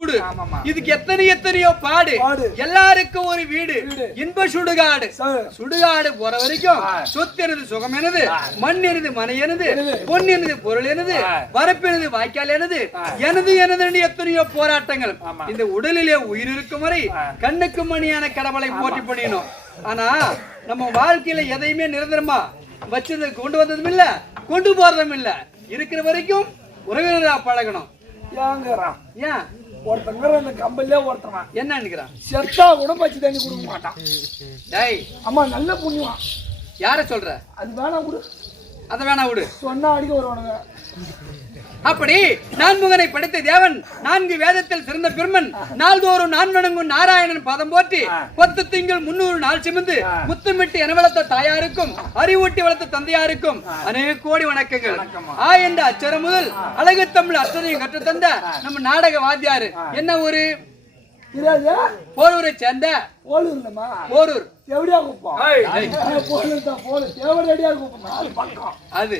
இதுக்கு எத்தனையோ பாடு. எல்லாருக்கும் ஒரு வீடு, இன்ப சுடுகாடு. சுடுகாடு போற வரைக்கும் சொத்து எனது, சுகம் எனது, மண் எனது, மனை எனது, பொன் எனது, பொருள் எனது, வரப்பு எனது, வாய்க்கால் எனது, எனது எனது எத்தனையோ போராட்டங்கள். இந்த உடலிலே உயிர் இருக்கும் வரை கண்ணுக்கு மணியான கடவுளை போற்றி பண்ணிடணும். ஆனா நம்ம வாழ்க்கையில எதையுமே நிரந்தரமா வச்சது கொண்டு வந்ததும் இல்ல, கொண்டு போறதும் இல்ல. இருக்கிற வரைக்கும் உறவினரா பழகணும். ஏன் ஒருத்தங்க அந்த கம்பல்லே ஒருத்தவன் என்ன நினைக்கிறான், செத்தா கூட பச்சை தண்ணி கொடுக்க மாட்டான். டேய் அம்மா நல்ல புண்ணியம். யார சொல்ற? அது வேணா விடு, அத வேணா விடு, சொன்னா அடிக்க வருவானுங்க. அப்படி நான்முகனை படைத்த தேவன், 4 வேதத்தில் சிறந்த பெருமன், நாள்தோறும் நான் வணங்கும் நாராயணன் பாதம் போற்றி 10 திங்கள் 300 நாள் சிமந்து முத்துமிட்டு என வளர்த்த தாயாருக்கும் அறிவூட்டி வளர்த்த தந்தையாருக்கும் அநேக கோடி வணக்கங்கள். என்ற அச்சரம் முதல் அழகு தமிழ் அத்தனையும் கற்று தந்த நம்ம நாடக வாத்தியாரு. என்ன ஊரு? போரூரை சேர்ந்த போரூர் அது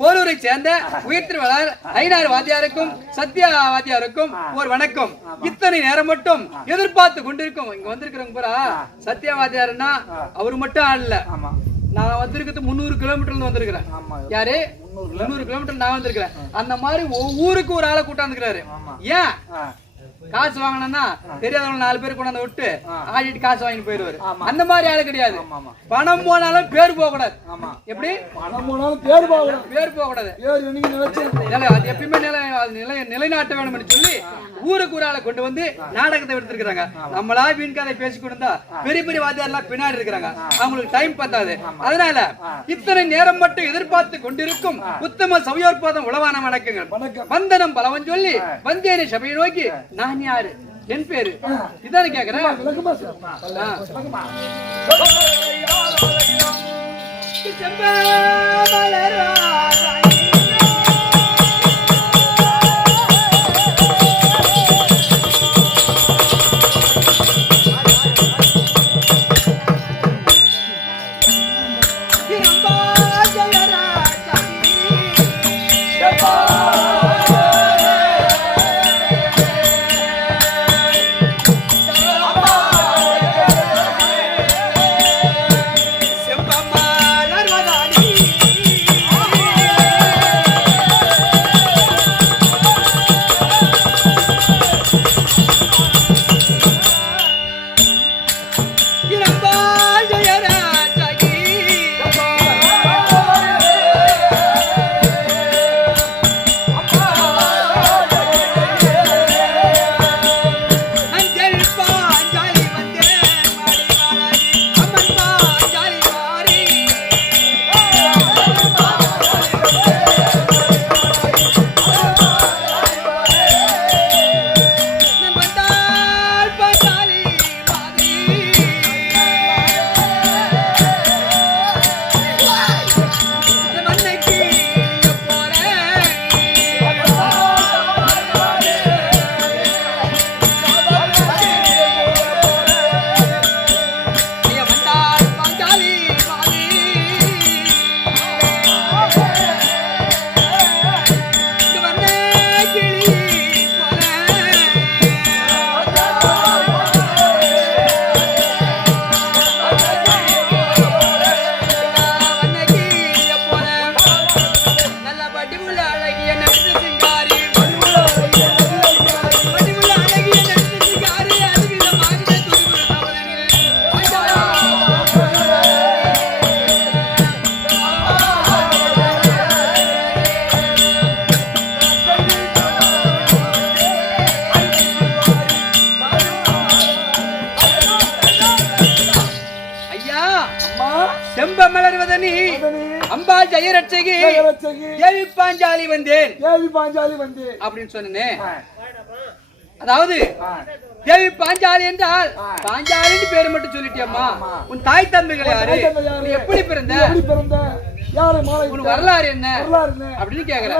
போரூரை சேர்ந்த உயிர்த்திருவளர் ஐநாறு வாத்தியாருக்கும் சத்யா வாத்தியாருக்கும் ஒரு வணக்கம். இத்தனை நேரம் மட்டும் எதிர்பார்த்து கொண்டிருக்கும். இங்க வந்திருக்கிறவங்க பூரா சத்யா வாத்தியாருன்னா அவரு மட்டும் ஆளல. நான் வந்திருக்கிறது 300 கிலோமீட்டர்ல வந்திருக்கிறேன். யாரு? 300 கிலோமீட்டர் நான் வந்திருக்கிறேன். அந்த மாதிரி ஒவ்வொருக்கு ஒரு ஆளை கூட்டாந்துக்கிறாரு. ஏன்? காசு வாங்கினா தெரியாதவங்க 4 பேர் கொண்டாந்து விட்டு ஆடிட்டு காசு வாங்கிட்டு போயிடுவாரு. அந்த மாதிரி ஆளு கிடையாது. பணம் போனாலும் பேர் போக கூடாது. எப்படி? பணம் போனாலும் பேர் போக கூடாது. பேர் போக கூடாது. அது எப்பயுமே நிலைநாட்ட வேணும்னு சொல்லி ஊருக்கு ஒரு ஆளை கொண்டு வந்து நாடகத்தை எடுத்திருக்கிறாங்க. நம்மளா வீண் கதை பேசிக்கொண்டு இருந்தா பெரிய பெரிய வாத்தியாரெல்லாம் பின்னாடி இருக்கிறாங்க. அவங்களுக்கு டைம் பத்தாது. அதனால இத்தனை நேரம் மட்டும் எதிர்பார்த்து கொண்டிருக்கும் உத்தம சௌயோற்பதம் உளவான வணக்கங்கள். வந்தனம் பலவன் சொல்லி வந்தேனை சபையை நோக்கி நான் யாரு, என் பேரு இதானே கேக்குறேன். அம்பா ஜெயரட்சகி தேவி பாஞ்சாலி வந்தேன் அப்படின்னு சொன்னேன். அதாவது தேவி பாஞ்சாலி என்றால் பாஞ்சாலின்னு பேரு மட்டும் சொல்லிட்டியம்மா. உன் தாய் தந்தைகள் யாரு, எப்படி பிறந்த, உன் வரலாறு என்ன அப்படின்னு கேக்குறேன்.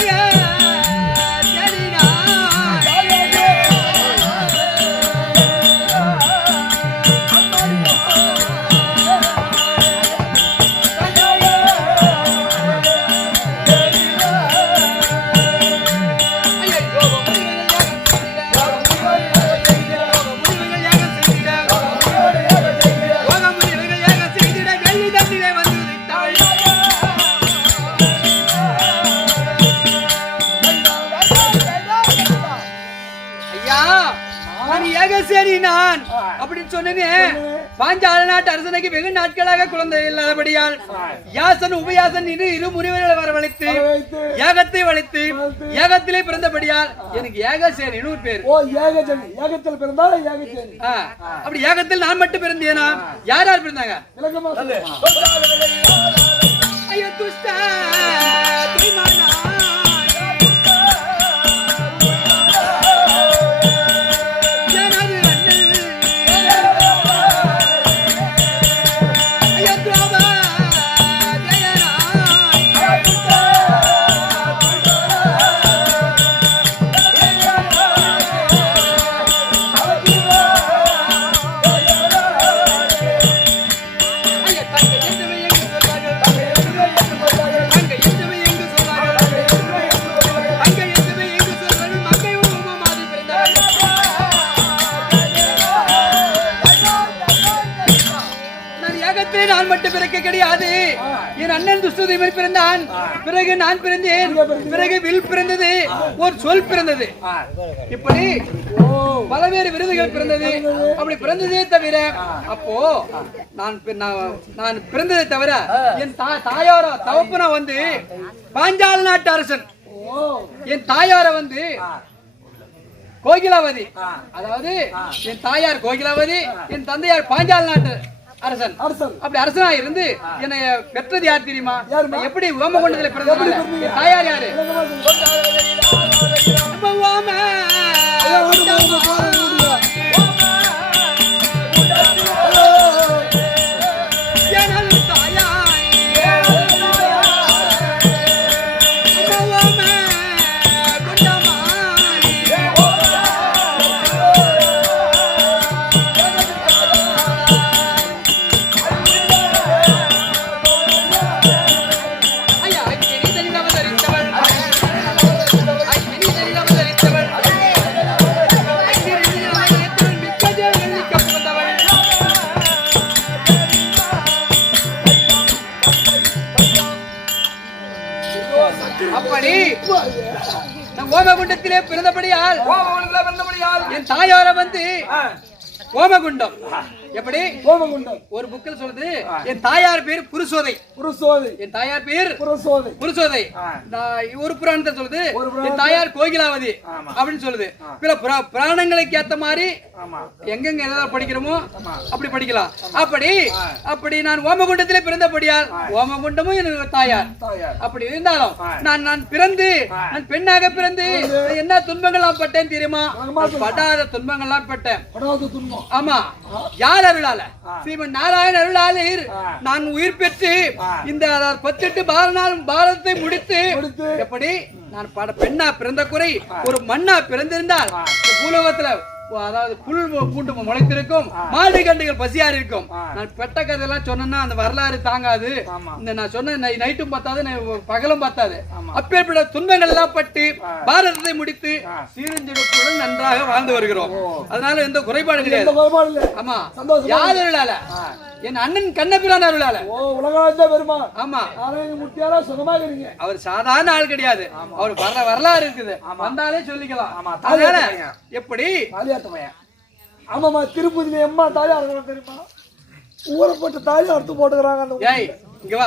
Yeah. ஏகசேரி நான் அப்படின்னு சொன்னேன். பாஞ்சால நாட்டு அரசனுக்கு வெகு நாட்களாக குழந்தை இல்லாதபடியால் யாசன் உபயாசன் இரு முனிவர்களை வரவழைத்து ஏகத்தை வளைத்து ஏகத்திலே பிறந்தபடியால் எனக்கு ஏகசேரின்னு ஒரு பேர். ஓ ஏகஜனி, ஏகத்தில் பிறந்தா ஏகஜனி. அப்படி ஏகத்தில் நான் மட்டும் பிறந்தேனா? யார் யார் பிறந்தாங்க? விளக்கமா சொல்லு. ஐயோ துஷ்ட துய்மானா நான் மட்டும் பிறக்க கிடையாது. என் அண்ணன் துஷ்டதேவன் பிறந்தான், பிறகு நான் பிறந்தேன், பிறகு வில் பிறந்தது, ஒரு சொல் பிறந்தது. இப்படி பலவேறு விருதுகள் பிறந்தது. அப்படி பிறந்ததே தவிர அப்போ நான் பிறந்ததை தவிர என் தாயார தவப்பனா வந்து பாஞ்சால நாட்டு அரசன், என் தாயார வந்து கோகிலாவதி. அதாவது என் தாயார் கோகிலாவதி, என் தந்தையார் பாஞ்சால நாட்டு அரசன். அப்படி அரசனா இருந்து என்னை பெற்றது யார் தெரியுமா? எப்படி ஓமகுண்டத்துல பிறந்தனால என் தாயார் யாரு? அப்படி ஓமகுண்டத்திலே பிறந்தபடியால் என் தாயார வந்து ஓமகுண்டம். எப்படி ஓமகுண்டம்? ஒரு புக்கில் சொல்லுது என் தாயார் பேர் புருஷோதை. புருஷோதை. என் தாயார் பேர் புருஷோதை. புருஷோதை. ஒரு புராணத்தை சொல்லுது என் தாயார் கோகிலாவதி அப்படின்னு சொல்லுது. பிற புராணங்களுக்கு ஏத்த மாதிரி எங்கெங்க எதாவது படிக்கிறோமோ அப்படி படிக்கலாம். அப்படி நான் ஓமகுண்டத்திலே பிறந்தபடியால் ஓமகுண்டமும் என்னோட தாயார். அப்படி இருந்தாலும் நான் பிறந்து நான் பெண்ணாக பிறந்து என்ன துன்பங்கள்லாம் பட்டேன் தெரியுமா? படாத துன்பங்கள்லாம் பட்டேன். ஆமா, யார் அருளால? ஸ்ரீமன் நாராயண அருளாளர் நான் உயிர் பெற்று இந்த 18 பாரதத்தை முடித்து எப்படி நான் பெண்ணா பிறந்த குறை ஒரு மண்ணா பிறந்திருந்தால் பூலோகத்துல அதாவது புல் பூண்டு முளைத்திருக்கும், மாடு கண்டுகள் பசியாரி இருக்கும். நான் பெட்ட கதையெல்லாம் சொன்னா அந்த வரலாறு தாங்காது. இந்த நான் சொன்ன நைட்டும் பார்த்தாது, பகலும் பார்த்தாது. அப்பேற்பட்ட துன்பங்கள் எல்லாம் பட்டு பாரதத்தை முடித்து சீரஞ்செடுப்புடன் நன்றாக வாழ்ந்து வருகிறோம். அதனால எந்த குறைபாடு கிடையாது. ஆமா, யார் அருளால? என் அண்ணன் கண்ணபிரான் அருளால. ஆமா, அவர் சாதாரண ஆள் கிடையாது. அவர் வரலாறு இருக்குது, வந்தாலே சொல்லிக்கலாம். அதனால எப்படி ஆமாமா, திருப்பதியில எம்மா தாயார் தெரியுமா? ஊறப்பட்ட தாலி அறுத்து போட்டுக்கிறாங்க. ஏய் இங்க வா,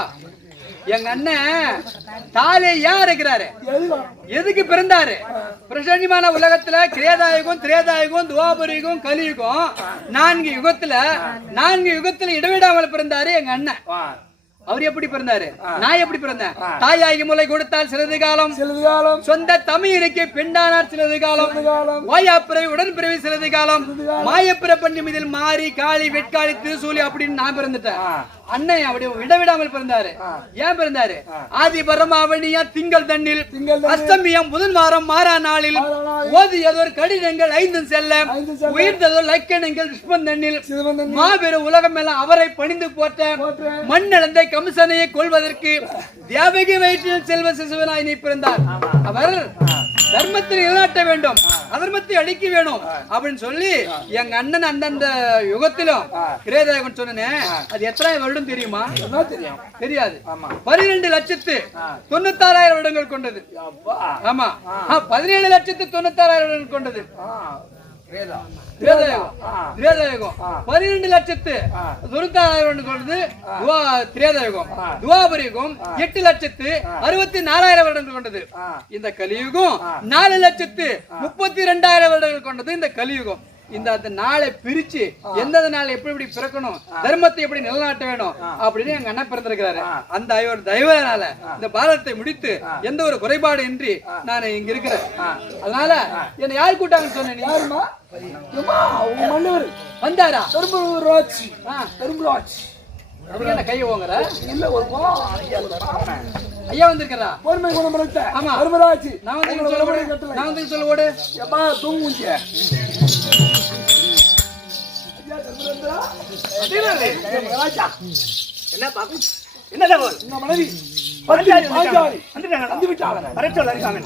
எங்க அண்ணன் தாலே ஏன் இருக்கிறாரு? எதுக்கு பிறந்தாரு? பிரசன்யமான உலகத்துல கிரேதாயுகம், திரேதாயுகம், துவாபரியுகம், கலியுகம் 4 யுகத்துல இடைவிடாமல் பிறந்தாரு எங்க அண்ணன். அவர் எப்படி பிறந்தாரு? நான் எப்படி பிறந்தேன்? தாயாகி முலை கொடுத்தால் சிறிது காலம், சொந்த தமிழுக்கு பெண்டானார் சிறிது காலம், வாயாப்பிறவி உடன்பிறவி சிறிது காலம், மாயப்பிற பண்ணி இதில் மாறி காளி வெட்காளி திருசூலி அப்படின்னு நான் பிறந்துட்டேன். அண்ணன் அப்படி விடவிடாமல் பிறந்தாரு. ஏன் பிறந்தாரு? ஆதி பரமாவணியா திங்கள் தண்ணில் அஷ்டமியம் முதல் வாரம் மாறா நாளில் ஓதியதோர் கடிதங்கள் 5 செல்ல உயிர்ந்ததோர் லக்கணங்கள் விஸ்வந்தண்ணில் மாபெரும் உலகம் எல்லாம் அவரை பணிந்து போற்ற மண்ணளந்தை கம்சனையை கொள்வதற்கு தேவகி வயிற்றில் செல்வ சிசுவனாய் நீ பிறந்தார். அவர் தர்மத்தை நிலைநாட்ட வேண்டும், அதர்மத்தை அழிக்க வேணும் அப்படின்னு சொல்லி எங்க அண்ணன் அந்தந்த யுகத்திலும் கிரேதாயுகம் சொன்னேன். அது எத்தனை வருடம் தெரியுமா? தெரியாது. 12,96,000 வருடங்கள் கொண்டது. ஆமா, 17,96,000 வருடங்கள் கொண்டது. திரேதாயுகம் 12,96,000 கொண்டது திரேதாயுகம். துவாபரியுகம் 8,64,000 வருடங்கள் கொண்டது இந்த கலியுகம். 4,32,000 வருடங்கள் கொண்டது இந்த கலியுகம். இந்த நாளை பிரிச்சு எந்த நாள் எப்படி பிறக்கணும், தர்மத்தை எப்படி நிலநாட்ட வேணும் அப்படின்னு எங்க அண்ணன் பிறந்திருக்கிறாரு. அந்த தயவுனால இந்த பாரதத்தை முடித்து எந்த ஒரு குறைபாடு இன்றி நான் இங்க இருக்கிறேன். அதனால என்ன யார் கூட்டாங்கன்னு சொன்னேன்? யாருமா? வந்தாரா? பெரும்புராட்சி என்ன கையை போங்கிற? இல்ல ஒரு ஐயா வந்திருக்கிறா? பொறுமை குணம். ஆமா பெரும்புராட்சி. நான் வந்து சொல்ல ஓடு. எப்பா தூங்குங்க. என்ன பாக்கும்? என்ன தகவல்? உங்க மனைவி வந்து விட்டாங்க. வர சொல்ல இருக்காங்க.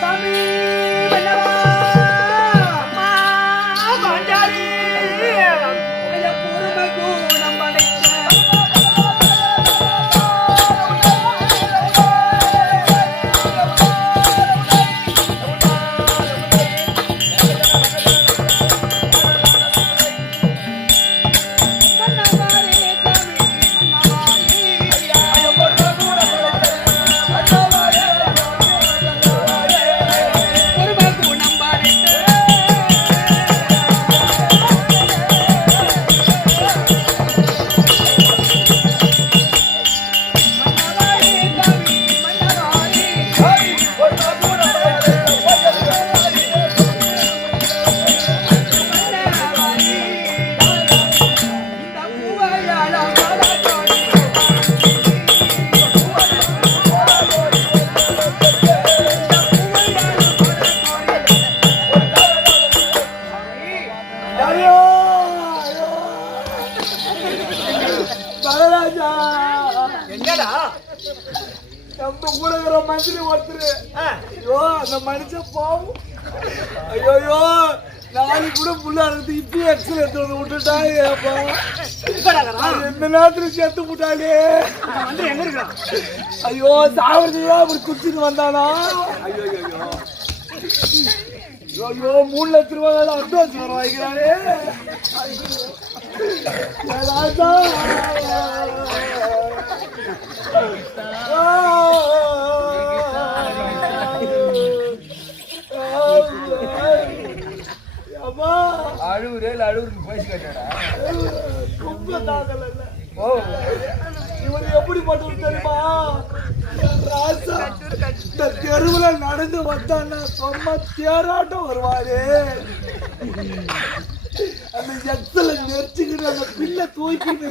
சாமி என்னடா நம்ம கூட இருக்கிற மனுஷனி ஒருத்தரு. ஐயோ அந்த மனுஷன் பாவம். ஐயோ நாளைக்கு கூட புள்ள இருந்து இப்பயே எக்ஸல் எடுத்து வந்து விட்டுட்டாங்க. எந்த நேரத்துல சேர்த்து விட்டாலே. வந்து எங்க இருக்கான்? ஐயோ சாவறதுதான் அப்படி குடிச்சிட்டு வந்தானா? ஐயோ 3 லட்ச ரூபாய் அட்வான்ஸ் வர வாங்கிக்கிறானே. அழுவுருக்கு பேசி கேட்டாடா. இவன் எப்படி பட்டு தெரியுமா? தெருவுல நடந்து வந்தான்னா சொன்ன தேராட்டம் வருவாரு. அந்த எக்ஸல நெரிச்சுக்கிட்டு அந்த பில்ல தூக்கிட்டு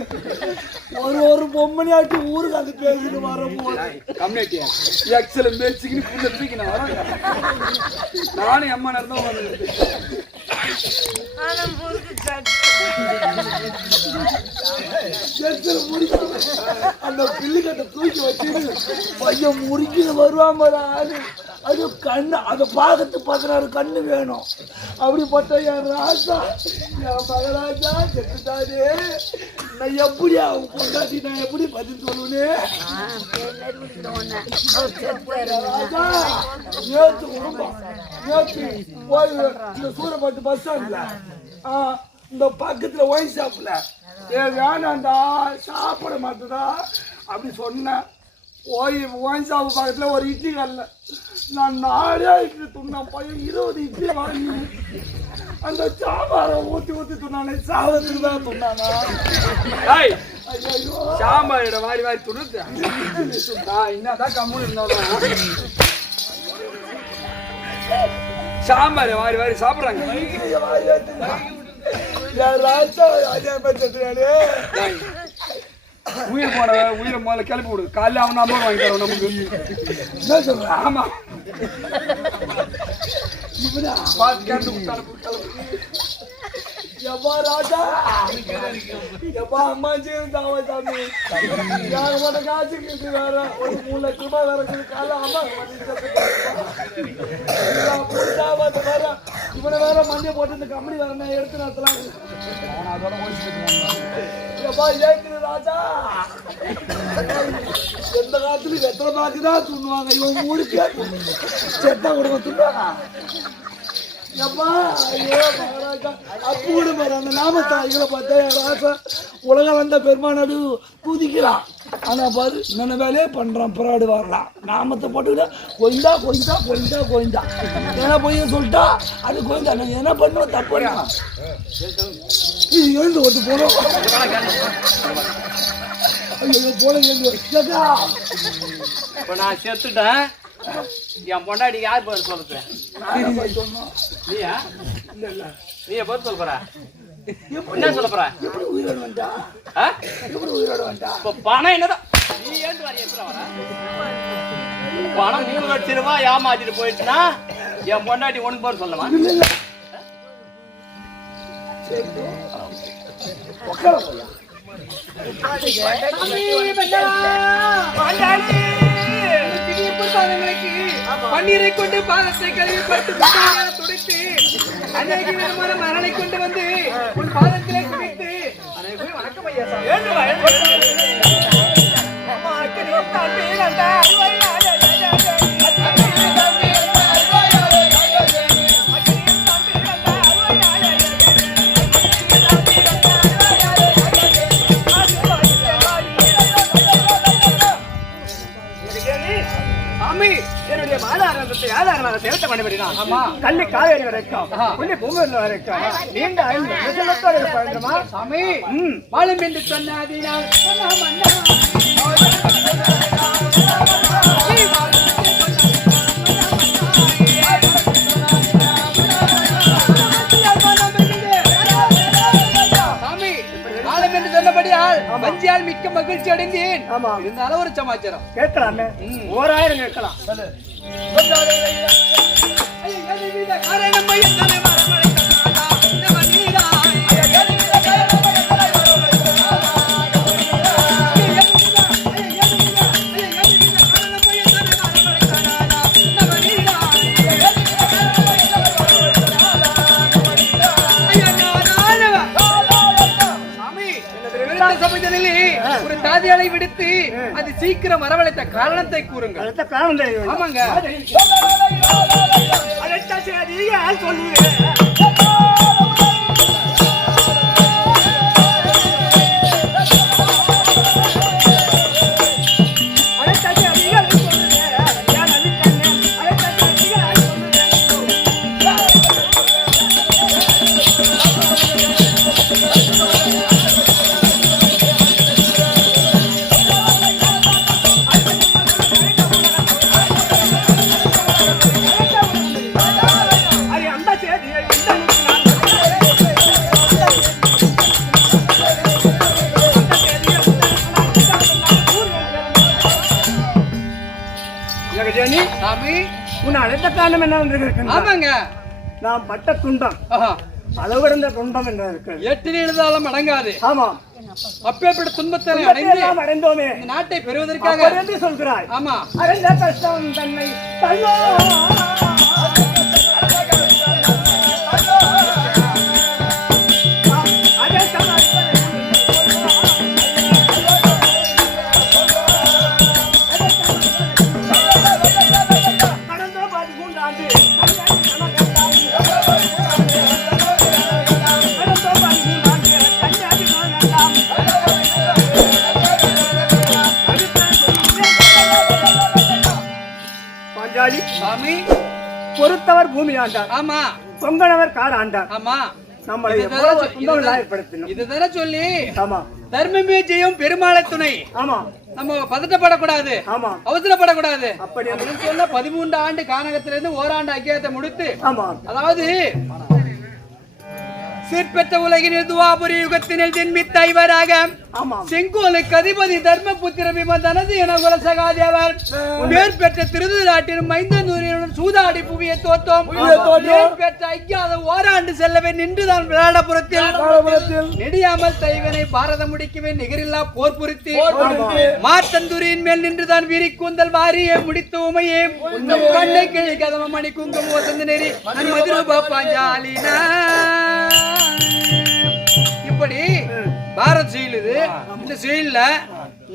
ஒரு பொம்மனியாட்டி ஊருக்கு அந்த பேசிட்டு வரும்போது எக்ஸல நெரிச்சுக்கிட்டு புள்ள தூக்கி நான் வரேன். நானும் அம்மா நேரம் வந்து அந்த பிள்ளைகிட்ட தூக்கி வச்சுட்டு பையன் முறுக்கின்னு வருவாங்க. அது கண்ணு அதை பார்க்கறாரு கண்ணு வேணும். அப்படிப்பட்ட என் ராஜா என் மகராஜா செத்துட்டாரு. நான் எப்படி அவங்க கொண்டாட்டி நான் எப்படி பதில் சொல்லுவேன்? ராஜா நேற்று குடும்பம் நேற்று போய் இந்த சூரப்பட்டு பஸ் ஸ்டாண்ட்ல இந்த பக்கத்துல ஒயின் ஷாப்ல வேணாண்டா சாப்பிட மாட்டேடா அப்படி சொன்னேன். ஒயின் ஷாப் பக்கத்துல ஒரு இட்லி கல்ல நான் 4 இட்லி துண்ணேன். பையன் 20 இட்லி வாங்கி அந்த சாம்பாரை ஊத்தி துண்ணானே. சாவத்துக்கு தான் துண்ணானா? சாம்பாரோட வாரி துணுத்து என்னதான் கம்முன்னு இருந்தாலும் சாம்பார் வாரி சாப்பிடுறாங்க. உயிர் போன உயிரை முதல்ல கிளப்பி விடு. காலையில் அவன் அம்மா வாங்கி தரோம் நமக்கு. என்ன சொல்ற? ஆமா ராஜா எப்பா அம்மா ஜீவன் சாமி யாரு காசுக்கு வேற ஒரு 3 லட்ச ரூபாய் வேற கால அம்மா வேற இவனை வேற மண்டிய போட்டு இந்த கம்பெனி வேற எடுத்து நடத்தலாம். எப்பா ஏக்குது ராஜா எந்த காலத்துல வெத்தலை பாக்குதான் துண்ணுவாங்க இவங்க ஊருக்கு செத்தா கொடுக்க துண்ணுவாங்க எப்பா ஐயோ மகாராஜா அப்பு கூட பாரு அந்த நாமத்தாய்களை பார்த்தா ராசா உலகம் வந்த பெருமானடு துதிக்கிறான் ஆனா பாரு என்ன வேலையே பண்றான் பிராடு வரலாம் நாமத்தை போட்டுக்கிட்டா கொய்ந்தா கொய்ந்தா கொய்ந்தா கொய்ந்தா ஏன்னா பொய்ய சொல்லிட்டா அது கொய்ந்தா நான் என்ன பண்ணுவோம் தப்பு இது எழுந்து ஒட்டு போனோம் ஐயோ போன கேட்கா இப்ப நான் செத்துட்டேன் என் பொண்டாடிக்கு யார் பேர் சொல்றது நீயா நீ பேர் சொல்ல போற என்ன சொல்ல போற எப்படி உயிரோடு வந்தா எப்படி உயிரோடு வந்தா இப்ப பணம் என்னதான் நீ ஏண்டு வர எப்படி வர பணம் 3 லட்சம் ரூபாய் ஏமாத்திட்டு போயிட்டுனா என் பொண்டாட்டி உனக்கு பேர் சொல்லமா பன்னீரை கொண்டு பாதத்தை கழுவி பட்டு துடைத்து அநேக விதமான மரணை கொண்டு வந்து உன் பாதத்திலே குவித்து வணக்கம் ஐயா கள்ளி காவேரி வரைக்கும் பூமி வரைக்கும் நீண்ட 5 நிமிஷத்தோடு பழந்தமா சாமி வாழும் என்று சொன்னாதினால் சாமி வாழும் என்று சொன்னபடியால் வஞ்சியால் மிக்க மகிழ்ச்சி அடைந்தேன் இருந்தாலும் ஒரு சமாச்சாரம் கேட்கலாமே 1000 கேட்கலாம் ஒரு தாதியாலை விடுத்து அது சீக்கிரம் வரவழைத்த காரணத்தை கூறுங்கள். ஆமாங்க ஆமாங்க நாம் பட்ட துன்பம் அளவிடந்த துன்பம் என்று இருக்கு. 8 எழுதாலும் அடங்காது. ஆமா அப்பேற்பட்ட துன்பத்தை அடைந்தோமே இந்த நாட்டை பெறுவதற்காக என்று சொல்கிறாய். ஆமா அடைந்த கஷ்டம் தன்னை சாமி பொறுத்தவர் பூமி ஆண்டார். ஆமா பொங்கனவர் காடு ஆண்டார். ஆமா நம்மளை இதுதானே சொல்லி ஆமா தர்மமே ஜெயம் பெருமாளை துணை. ஆமா நம்ம பதட்டப்படக்கூடாது. ஆமா அவசரப்படக்கூடாது. அப்படி சொல்ல 13 ஆண்டு கானகத்திலிருந்து ஓராண்டு ஐக்கியத்தை முடித்து ஆமா அதாவது சீர்பெற்ற உலகினில் துவாபுரி யுகத்தினில் ஜென்மித்த ஐவராக செங்கோலுக்கு அதிபதி தர்மபுத்திர விமந்தனது என குலசகாதேவர் பேர் பெற்ற திருநாட்டிலும் மைந்தனூரிலும் சூதாடி புவியை தோற்றோம். பெற்ற ஐக்கியாத ஓராண்டு செல்லவே நின்றுதான் விளாடபுரத்தில் நெடியாமல் தைவனை பாரதம் முடிக்கவே நிகரில்லா போர் புரித்து மாத்தந்தூரியின் மேல் நின்றுதான் வீரி கூந்தல் வாரியே முடித்து உமையே கண்ணை கிழி கதம மணி குங்கும வசந்த நெறி மதுரூபா பாஞ்சாலினா இப்படி பாரத் செயல் இது. இந்த செயல்ல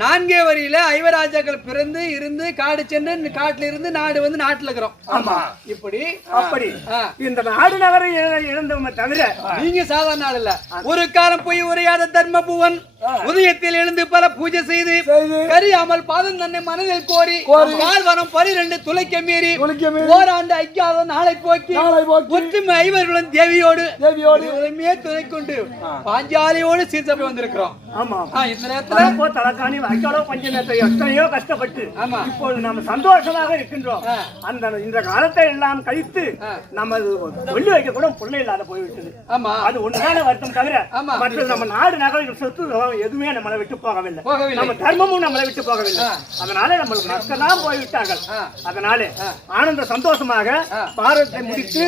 4 வரியில ஐவராஜாக்கள் பிறந்து இருந்து காடு சென்று காட்டுல இருந்து நாடு வந்து நாட்டுல இருக்கிறோம். ஆமா இப்படி அப்படி இந்த நாடு நகரை இழந்தவங்க தவிர நீங்க சாதாரண ஆள் இல்ல. ஒரு காலம் போய் உரையாத தர்ம புவன் உதயத்தில் எழுந்து பல பூஜை செய்து கரியாமல் பாதம் தன்னை மனதில் கோரி கால்வனம் 12 துளைக்க மீறி ஓராண்டு ஐக்கியாவது நாளை போக்கி ஒற்றுமை ஐவர்களும் தேவியோடு துணை கொண்டு பாஞ்சாலியோடு சீர்சபை வந்திருக்கிறோம். இந்த நேரத்துல தலக்காணி வாய்க்காலோ பஞ்சநேரத்தை எத்தனையோ கஷ்டப்பட்டு இப்போது நம்ம சந்தோஷமாக இருக்கின்றோம். அந்த இந்த காலத்தை எல்லாம் கழித்து நமது சொல்லி வைக்க கூட பிள்ளை இல்லாத போய்விட்டது. அது ஒன்றான வருத்தம் தவிர மற்ற நம்ம நாடு நகரில் சொத்து எதுவுமே நம்மளை விட்டு போகவில்லை. நம்ம தர்மமும் நம்மளை விட்டு போகவில்லை. அதனால நம்மளுக்கு மக்கள்லாம் போய்விட்டார்கள். அதனால ஆனந்த சந்தோஷமாக பாரதத்தை முடித்து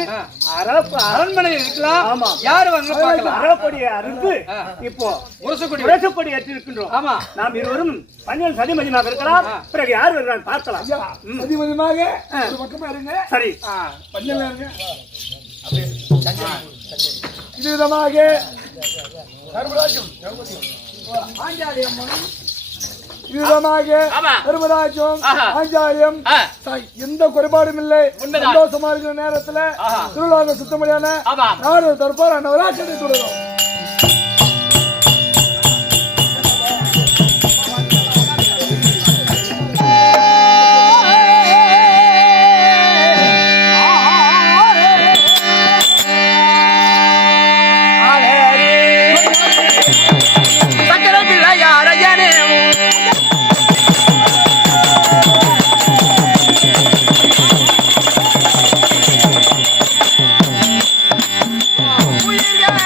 அரண்மனை இருக்கலாம். ஆமா, யாரு அரவக்கொடியை அறுத்து இப்போ உரசக்கொடி ஏற்றி இருக்கின்றோம். ஆமா, நாம் இருவரும் பஞ்சல் சதிமதியமாக இருக்கலாம். பிறகு யார் வருகிறான் பார்க்கலாம். சதிமதியமாக ஒரு பக்கமா இருங்க. சரி, பஞ்சல் இருங்க. இது விதமாக தர்மராஜ்யம் ஆஞ்சாரியம் எந்த குறைபாடும் இல்லை. சந்தோஷமா இருக்கிற நேரத்துல திருவிழாங்க சுத்தமடியான நாடு தற்பார் நவராட்சியை தொடரும். உயிர்கள்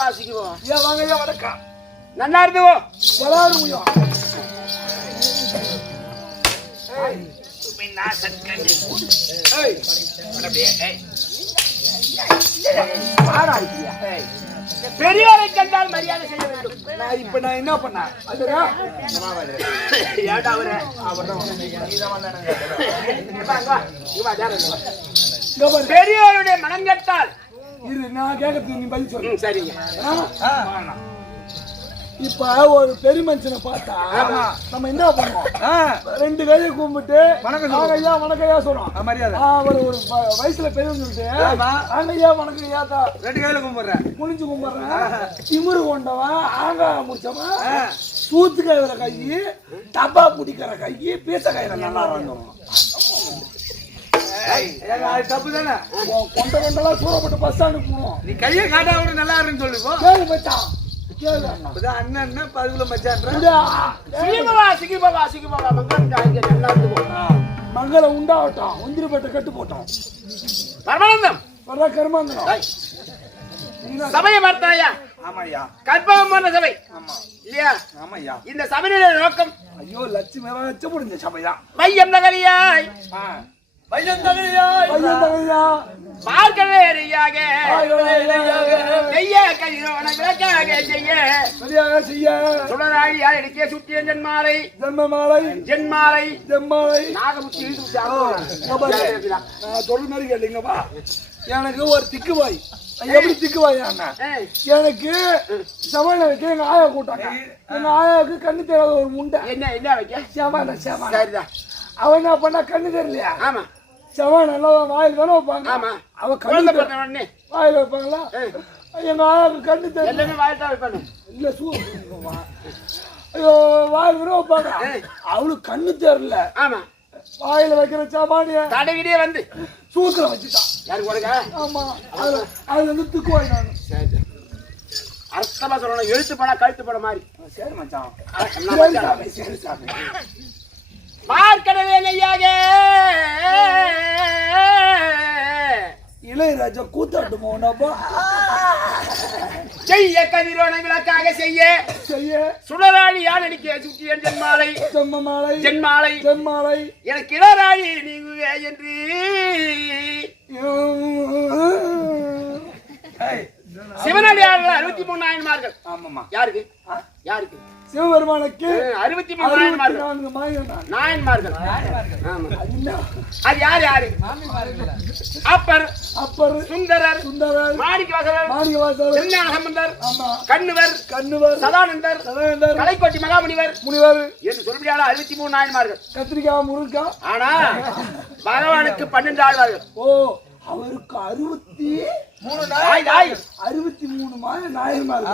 வாசிக்குவோம். ஏன் வாங்க ஐயா வணக்கம். நல்லா இருந்துவோம். வளாருமையா. பெரியவரை கண்டால் மரியாதை செய்ய வேண்டும். இப்ப நான் என்ன பண்ணேன்? பெரியவருடைய மனம் கேட்டால் இரு நான் கேட்கறதுக்கு நீ பதில் சொல்லு. சரிங்க. இப்ப ஒரு பெரிய மனுஷனை பார்த்தா நம்ம என்ன பண்ணுவோம்? ரெண்டு கையை கும்பிட்டு ஐயா வணக்கையா சொல்றோம். அவர் ஒரு வயசுல பெரியவங்க சொல்லிட்டு ஐயா வணக்கையா தான் ரெண்டு கையில கும்பிடுறேன், குனிஞ்சு கும்பிடுறேன். திமிரு கொண்டவன் ஆங்கா முடிச்சவன் சூத்து கையில கை, டப்பா பிடிக்கிற கை, பீச கையில நல்லா இருந்தோம். தப்பு தானே. கொண்ட கொண்டெல்லாம் சூறப்பட்டு பஸ் ஸ்டாண்டுக்கு போனோம். நீ கையை காட்டா கூட நல்லா இருக்குன்னு சொல்லுவோம். கேளு மச்சான், கேளு அண்ணன் பதுல மச்சான் மங்களம் உண்டாகட்டும். ஒந்திரிப்பட்ட கட்டு போட்டோம். பரமானந்தம் வர கர்மாந்தனம் சபையை பார்த்தாயா? ஆமாய்யா. கற்பகமான சபை. ஆமா இல்லையா? ஆமாய்யா. இந்த சபையினுடைய நோக்கம் ஐயோ லட்சுமி லட்சம் முடிஞ்ச சபையா. மையம் நகரியாய் பார்க்கவேறியாக செய்ய கதிரோன விளக்காக செய்ய சுடராழியார் எடுக்க சுற்றிய ஜென்மாலை ஜென்மாலை நாகமுத்தி சொல்ற மாதிரி கேட்டீங்கப்பா. எனக்கு ஒரு திக்குவாய். எப்படி திக்குவாய்? எனக்கு சவான வைக்க எங்க ஆயா கூட்டாங்க. எங்க ஆயாவுக்கு கண்ணு தெரியாத ஒரு முண்டை. என்ன வைக்க? செவான செவான. அவன் என்ன பண்ணா? கண்ணு தெரியலையா? ஆமா. செவான் எல்லாம் வாயில் தானே வைப்பாங்க. ஆமா. அவ கண்ணு வாயில் வைப்பாங்களா? எங்க ஆயாவுக்கு கண்ணு தெரியல. எல்லாமே வாயில் தான் வைப்பாங்க. இல்ல ஐயோ வாயில் தானே வைப்பாங்க. அவளுக்கு கண்ணு தெரியல. ஆமா. வாயில வைக்கிற சாமானிய தடவிடியே வந்து சூத்துல வச்சுட்டான். யாருக்கு கொடுங்க? ஆமா. அதுல இருந்து துக்குவாய் நான். சரி அர்த்தமா சொல்லணும். எழுத்து படம் கழுத்து படம் மாதிரி. சரி மச்சான். சரி சாமி. பார்க்கவே நெய்யாக இளையராஜா கூத்தாட்டு போனப்பா செய்ய கதிரோன விளக்காக செய்ய சுடராணி யார் அடிக்க சுற்றிய ஜென்மாலை ஜென்மாலை ஜென்மாலை எனக்கு இளராணி நீங்குவே என்று சிவனடியார்கள் 63 நாயன்மார்கள். ஆமாமா. யாருக்கு? யாருக்கு? சிவபெருமானுக்கு 63 நாயன்மார்கள். அது யார் யாரு? அப்பர் சுந்தரர் மாணிக்கவாசகர் திருஞான சம்பந்தர் கண்ணுவர் சதானந்தர் கலைக்கோட்டி மகாமுனிவர் என்று சொல்லியா 63 நாயன்மார்கள். கத்திரிக்காய் முருங்கா. ஆனா பகவானுக்கு 12 ஆழ்வார்கள். ஓ அவருக்கு 63 நாயன்மார்கள்.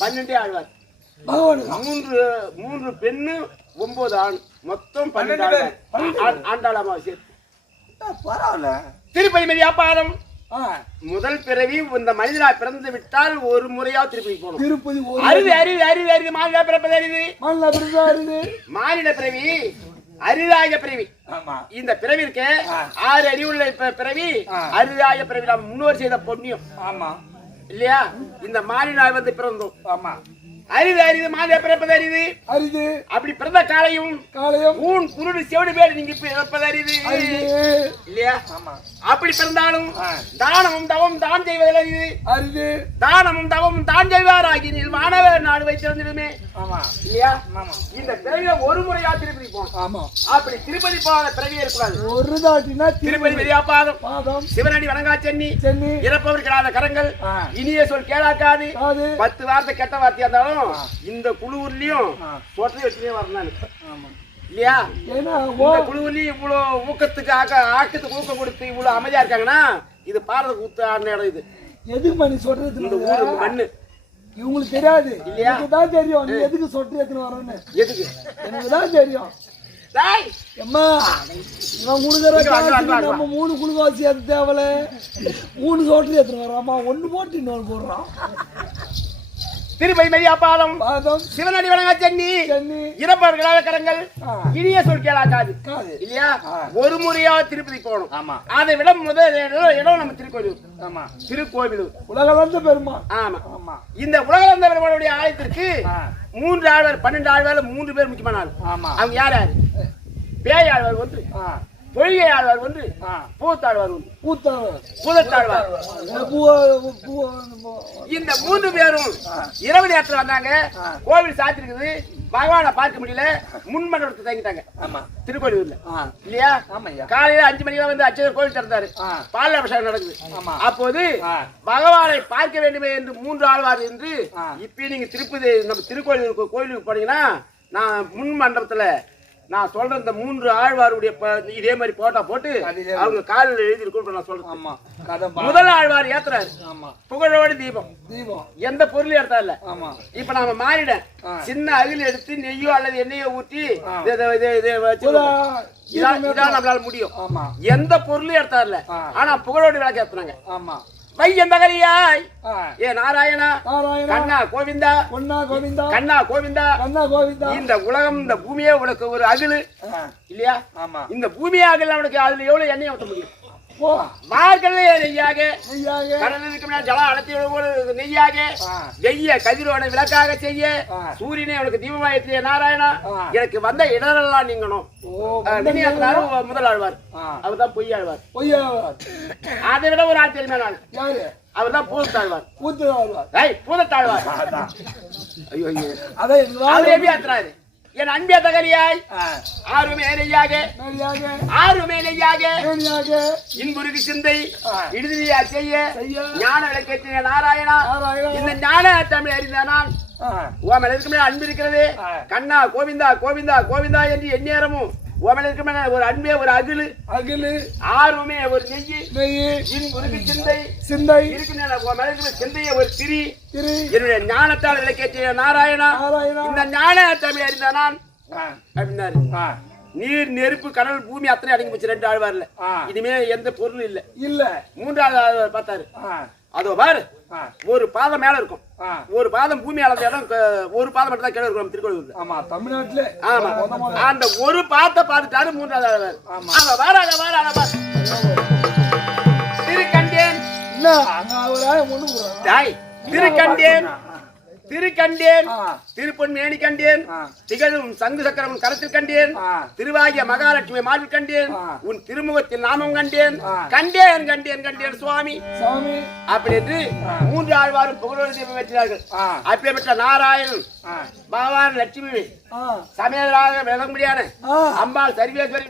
12 ஆழ்வார். மூன்று பெண்ணு 9 ஆண். மொத்தம் 12 ஆண்டாளாமா சேர்த்து. பரவாயில்ல. திருப்பதி மெரியாபாதம் முதல் பிறவி இந்த மனிதனா பிறந்து விட்டால் ஒரு முறையா திருப்பதி போகணும். திருப்பதி அரிது அரிது அரிது அரிது மாநில பிறப்பது அரிது. மாநில பிறவி அரிதாய பிறவி. இந்த பிறவிற்கு 6 அறிவுள்ள பிறவி அரிதாய பிறவி. நம்ம முன்னோர் செய்த புண்ணியம். ஆமா இல்லையா? இந்த மாநில வந்து பிறந்தோம். ஆமா. அரிது அரிது மாநில பிறப்பது அரிது அரிது. அப்படி பிறந்த காலையும் ஊன் குருடு செவிடு பேடு நீங்க பிறப்பது அரிது இல்லையா? அப்படி பிறந்தாலும் தானமும் தவமும் தான் செய்வதில் அரிது அரிது. தானமும் தவமும் தான் செய்வார் ஆகிய மாணவர் நாடு வைத்திருந்துடுமே இல்லையா? இந்த பிறவியை ஒரு முறையா திருப்பதி போகணும். அப்படி திருப்பதி போகாத பிறவியே இருக்கக்கூடாது. ஒரு தாட்டினா திருப்பதி மெரியாபாதம் சிவனடி வணங்கா சென்னி இறப்பவர்களான கரங்கள் இனிய சொல் கேளாக்காது 10 வார்த்தை கெட்ட வார்த்தையா இருந்தாலும் இந்த குழுவுலயும் தோற்றே வச்சுனே வரணும் இல்லையா? இந்த குழுவுலயும் இவ்வளவு ஊக்கத்துக்கு ஆக்கத்துக்கு ஊக்கம் கொடுத்து இவ்வளவு அமைதியா இருக்காங்கன்னா இது பாரத கூத்து ஆன இடம். இது எதுக்கு மணி சொல்றது? இந்த ஊரு மண்ணு இவங்களுக்கு தெரியாது. எனக்கு தான் தெரியும் நீ எதுக்கு சொட்டு எடுத்துன்னு வரன்னு. எதுக்கு? எனக்கு தான் தெரியும். அம்மா இவன் முழுகிற நம்ம 3 குழுவாசி அது தேவல 3 சொட்டு எடுத்துன்னு வரோம்மா. 1 போட்டு இன்னொன்று போடுறான். திருப்பதி மெய்யா பாதம் பாதம் சிவனடி வணங்க சென்னி சென்னி இறப்பவர்களாக கரங்கள் இனிய சொல் கேளாக்காது காது இல்லையா ஒரு முறையா திருப்பதி போகணும் ஆமா அதை விட முதல் இடம் நம்ம திருக்கோவில் ஆமா திருக்கோவில் உலகம் வந்து பெருமா ஆமா ஆமா இந்த உலகளந்த பெருமாளுடைய ஆலயத்திற்கு 3 ஆழ்வார் 12 ஆழ்வார்ல 3 பேர் முக்கியமான ஆள் ஆமா அவங்க யார் யாரு பேய் ஆழ்வார் ஒன்று பொய்கை ஆழ்வார் ஒன்று பூத்தாழ்வார் ஒன்று பூதத்தாழ்வார் இந்த 3 பேரும் இரவு நேரத்துல வந்தாங்க கோவில் சாத்திருக்குது பகவானை பார்க்க முடியல முன் மண்டபத்தை தங்கிட்டாங்க திருக்கோவிலூர்ல இல்லையா காலையில 5 மணிக்கு வந்து அச்சர் கோவில் திறந்தாரு பால் அபிஷேகம் நடக்குது அப்போது பகவானை பார்க்க வேண்டுமே என்று 3 ஆழ்வார் என்று இப்ப நீங்க திருப்பதி நம்ம திருக்கோவில் கோயிலுக்கு போனீங்கன்னா நான் முன் மண்டபத்துல நான் சொல்ற இந்த 3 ஆழ்வாருடைய இதே மாதிரி போட்டா போட்டு அவங்க காலில் எழுதி இருக்கும் நான் சொல்றேன் முதல் ஆழ்வார் ஏத்துறாரு புகழோடு தீபம் எந்த பொருள் எடுத்தா இல்ல இப்ப நாம மாறிட சின்ன அகில் எடுத்து நெய்யோ அல்லது எண்ணெயோ ஊற்றி இதான் நம்மளால முடியும் எந்த பொருளும் எடுத்தா இல்ல ஆனா புகழோடு விளக்கு ஏத்துறாங்க வையந்தகரியாய் ஏ நாராயணா கண்ணா கோவிந்தா கண்ணா கோவிந்தா இந்த உலகம் இந்த பூமியே உனக்கு ஒரு அகிலு இல்லையா இந்த பூமியே அகில் அவனுக்கு அதுல எவ்வளவு எண்ணெய் ஊற்ற முடியும் நெய்யாக கடலுக்கு ஜலம் அடர்த்தி நெய்யாக வெய்ய கதிரோட விளக்காக செய்ய சூரியனை அவனுக்கு தீபமாயிற்று நாராயணா எனக்கு வந்த இடரெல்லாம் நீங்கணும் முதல் ஆழ்வார் அவர் தான் பொய் ஆழ்வார் அதை விட ஒரு ஆள் தெரியுமா நாள் அவர் தான் பூதத்தாழ்வார் பூதத்தாழ்வார் ஐயோ அவர் எப்படி ஆத்துறாரு என் அன்பே தகலியாய் ஆறுமே நெய்யாக இன்புருக்கு சிந்தை இறுதியா செய்ய ஞான விளக்கேற்றின நாராயணா இந்த ஞான தமிழ் அறிந்த நான் உன் மேல அன்பு இருக்கிறது கண்ணா கோவிந்தா கோவிந்தா கோவிந்தா என்று எந்நேரமும் உன் மேல ஒரு அன்பே ஒரு அகிலு ஆர்வமே ஒரு நெய் இன்புருக்கு சிந்தை இருக்கிற உன் மேல சிந்தைய ஒரு திரி என்னுடைய ஞானத்தால் விளக்கேற்றிய நாராயணா இந்த ஞான தமிழ் அறிந்த நான் அப்படின்னாரு நீர் நெருப்பு கடல் பூமி அத்தனை அடங்கி போச்சு 2 ஆழ்வார்ல இனிமே எந்த பொருளும் இல்ல 3வது ஆழ்வார் பார்த்தாரு அதோ பாரு ஒரு பாதம் மேல இருக்கும் ஒரு பாதம் பூமி அளந்த இடம் ஒரு பாதம் மட்டும் தான் கீழே இருக்கும் திருக்கோவிலூர்ல ஆமா தமிழ்நாட்டுல ஆமா அந்த ஒரு பாதத்தை பார்த்துட்டாரு 3வது ஆழ்வார் திருக்கண்டேன் திருக்கண்டேன் திருப்பொன்மேனி கண்டேன் திகழும் சங்கு சக்கரம் கரத்தில் கண்டேன் திருவாகிய மகாலட்சுமி மார்பில் கண்டேன் உன் திருமுகத்தில் நாமம் கண்டேன் சுவாமி அப்படி என்று 3 ஆழ்வாரும் புகழோடு தீபம் ஏற்றினார்கள் அப்பேற்பட்ட நாராயணன் பகவான் லட்சுமி சமேதராக விளங்க முடியாது அம்பாள் சர்வேஸ்வரி